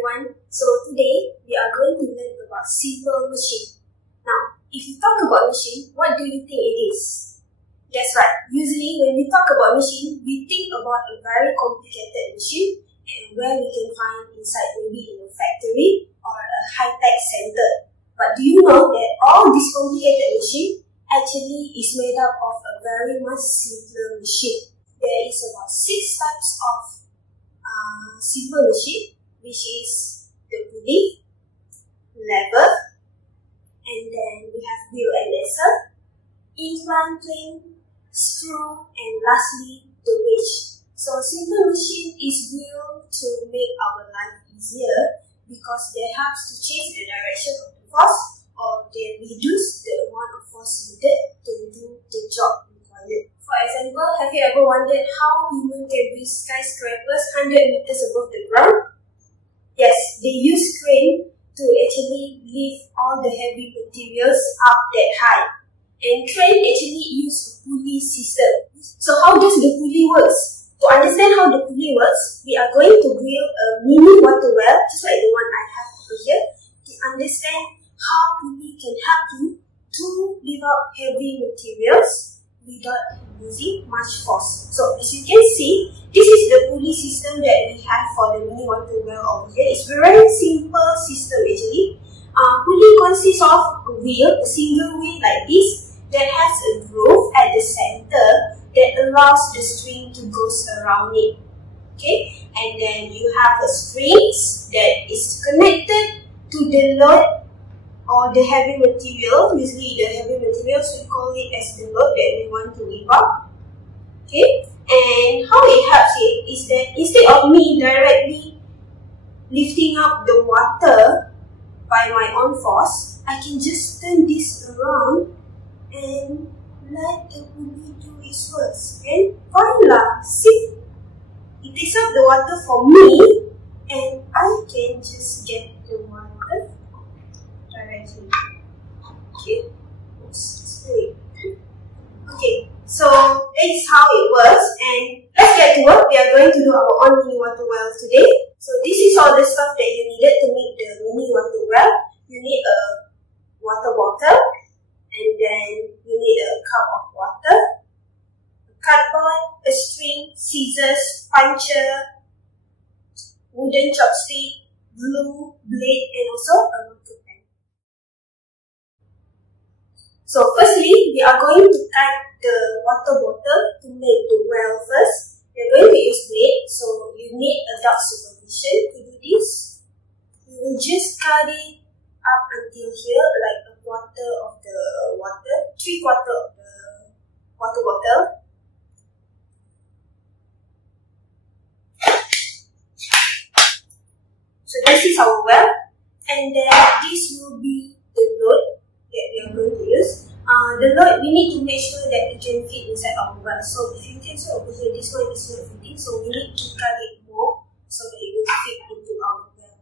everyone. So today we are going to learn about simple machine. Now, if you talk about machine, what do you think it is? That's right. Usually when we talk about machine, we think about a very complicated machine and where we can find inside maybe in a factory or a high-tech center. But do you know that all this complicated machine actually is made up of a very much simpler machine? There is about 6 types of simple machine, which is the pulley, lever, and then we have wheel and axle, incline plane, screw, and lastly the winch. So a simple machine is built to make our life easier because they help to change the direction of the force or they reduce the amount of force needed to do the job required. For example, have you ever wondered how humans can build skyscrapers 100 meters above the ground? Yes, they use crane to actually lift all the heavy materials up that high. And crane actually use a pulley system. So how does the pulley works? To understand how the pulley works, we are going to build a mini water well, just like the one I have over here, to understand how pulley can help you to lift up heavy materials without using much force. So as you can see, this is the pulley system that we have for the mini water well over here. It's a very simple system actually. Pulley consists of a wheel, a single wheel like this, that has a groove at the center that allows the string to go around it. Okay, and then you have a strings that is connected to the load or the heavy material. Usually the heavy materials, we call it as the load that we want to lift up. Okay, and how it helps it is that instead of me directly lifting up the water by my own force, I can just turn this around and let the pulley do its work. And voila, see, it takes up the water for me and I can just get the water directly. Okay, okay, so that's how it works, and let's get to work. We are going to do our own mini water well today. So this is all the stuff that you needed to make the mini water well. You need a water bottle, and then you need a cup of water, a cardboard, a string, scissors, puncher, wooden chopstick, glue, blade, and also a marker pen. So firstly, we are going to cut the water bottle to make the well first. We are going to use blade, so you need adult supervision to do this. We will just cut it up until here, like a quarter of the water, 3/4 of the water bottle. So this is our well, and then this will be the load that we are going to use. The load, we need to make sure that it can fit inside our well. So if you can see over here, this one is not fitting, so we need to cut it more so that it will fit into our well.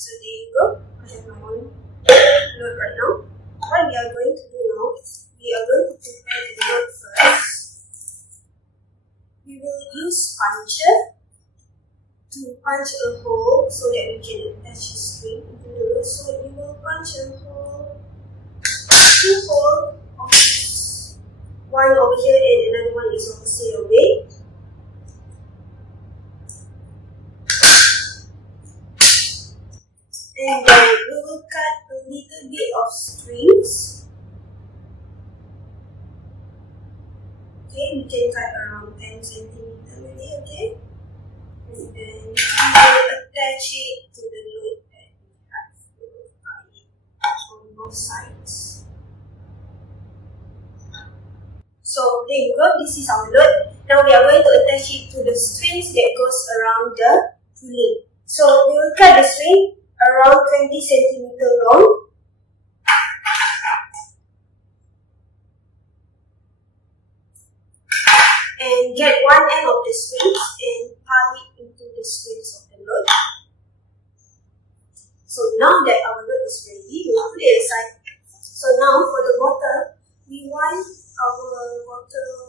So there you go. I have my own load right now. What we are going to do now is we are going to prepare the load first. We will use puncher to punch a hole so that we can attach a string into the load. So you will punch a hole, 2 holes of this, one over here and another one is opposite away. And then we will cut a little bit of strings. Okay, we can cut around 10 centimeters maybe, okay? And then we will attach it to the load that we have. We will tie it on both sides. So there you go, this is our load. Now we are going to attach it to the strings that goes around the pulley. So we will cut the string around 20 centimeters long. And get one end of the strings and tie it into the strings of the load. So now that our load is ready, we'll put it aside. So now for the bottle, we want our bottle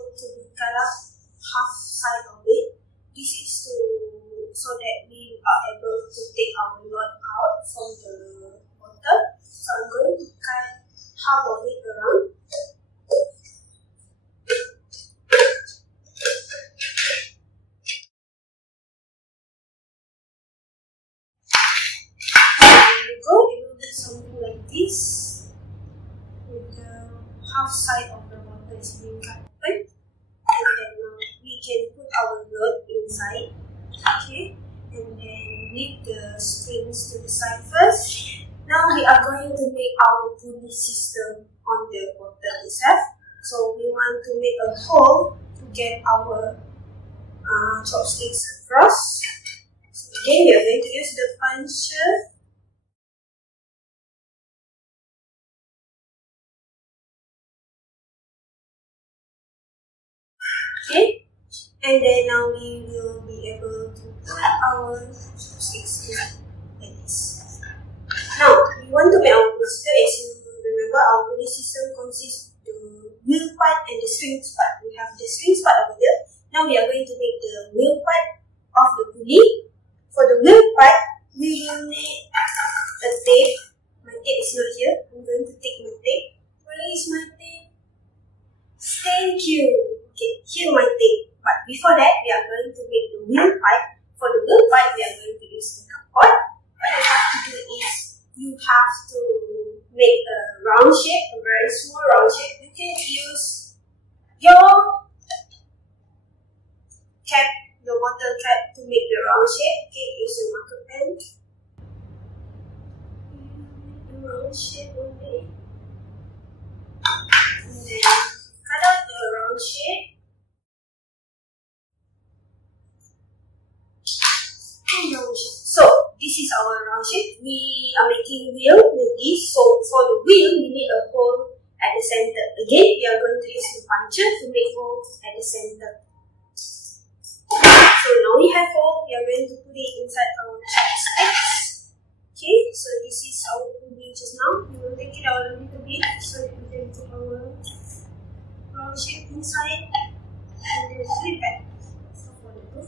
is being cut open. And then now we can put our load inside. Okay, and then leave the strings to the side first. Now we are going to make our pulley system on the bottom itself. So we want to make a hole to get our chopsticks across. So again, we are going to use the puncher. Okay, and then now we will be able to put our chopsticks like this. Now, we want to make our pulley system. As you remember, our pulley system consists of the wheel part and the strings part. We have the strings part over here. Now we are going to make the wheel part of the pulley. For the wheel part, we will need a tape. My tape is not here. I'm going to take my tape. Where is my tape? Thank you. Okay, here my tape. But before that, we are going to make the wheel part. For the wheel part, we are going to use the cardboard. What you have to do is, you have to make a round shape, a very small round shape. You can use your cap, your bottle cap to make the round shape. Okay, use your marker pen. Make the round shape only. And then cut out the round shape. So this is our round shape. We are making wheel with this. So for the wheel, we need a hole at the center. Again, we are going to use the puncher to make holes at the center. So now we have hole. We are going to put it inside our chopsticks. Okay, so this is our pulley just now. We will take it out a little bit so that we can put our round shape inside and then flip back.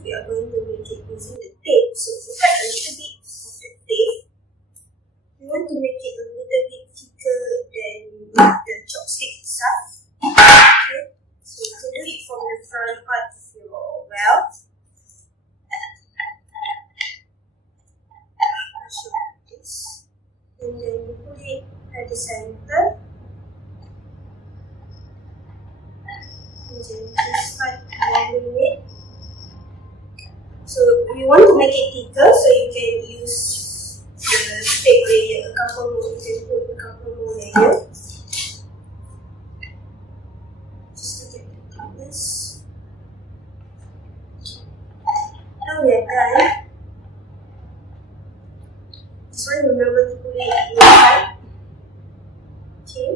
We are going to make it using the tape. So we cut a little bit of the tape. We want to make it a little bit thicker than the chopstick itself. Okay, so you can do it from the front part of your well. So like this. And then you put it at the center. And then you start warming it. So we want to make it thicker, so you can use the tape layer, a couple more. You can put a couple more layers just to get the thickness. Now we are done. This one, remember to put it inside. Okay,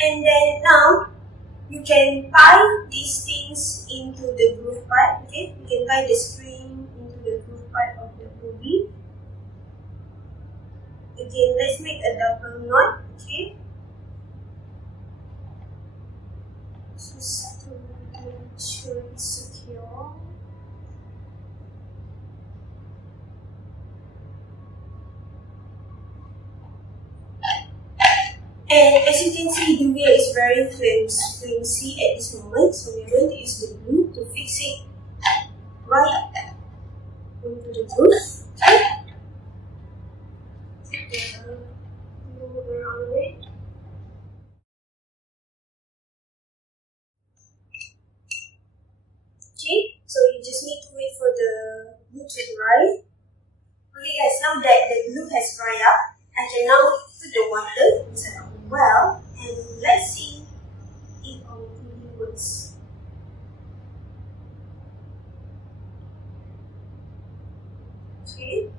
and then now you can tie these things into the groove part. Okay, you can tie the string into the groove part of the pulley. Again, let's make a double knot. Okay, just to make sure it's secure. And as you can see, the wheel is very flimsy at this moment, so we're going to use the glue to fix it right onto the groove. Okay. Move around it. Okay, so you just need to wait for the glue to dry. Okay guys, now that the glue has dried up, I can now put the water inside our well, and let's see if our pulley works. Okay.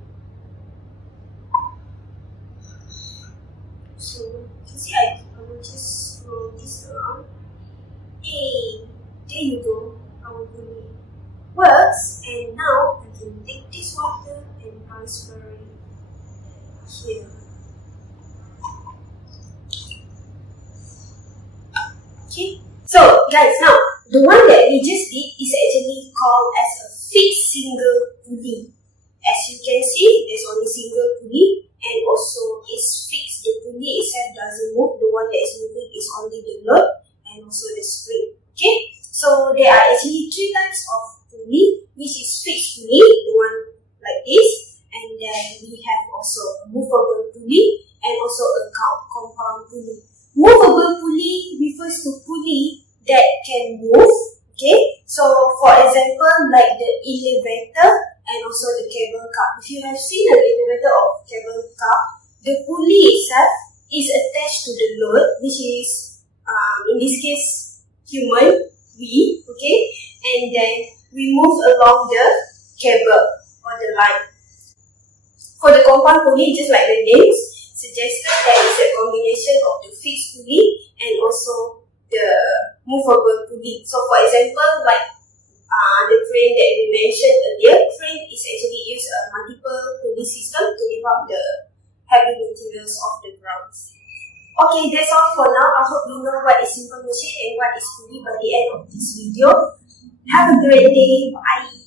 So you can see I will just roll this around. Hey, there you go. Our pulley works, and now I can take this water and transfer it here. Okay, so guys, now the one that we just did is actually called as a fixed single pulley. As you can see, there's only single pulley, and also it's fixed. The pulley itself doesn't move. The one that is moving is only the load and also the spring. Okay, so there are actually three types of pulley, which is fixed pulley, the one like this, and then we have also a movable pulley and also a compound pulley. Movable pulley refers to pulley can move. Okay, so for example, like the elevator and also the cable car. If you have seen an elevator or cable car, the pulley itself is attached to the load, which is in this case human, we, okay, and then we move along the cable or the line. For the compound pulley, just like the names suggested, that is the combination of the fixed pulley and also the movable pulley. So for example, like the crane that we mentioned earlier, crane is actually use a multiple pulley system to lift up the heavy materials off the ground. Okay, that's all for now. I hope you know what is simple machine and what is pulley by the end of this video. Have a great day. Bye.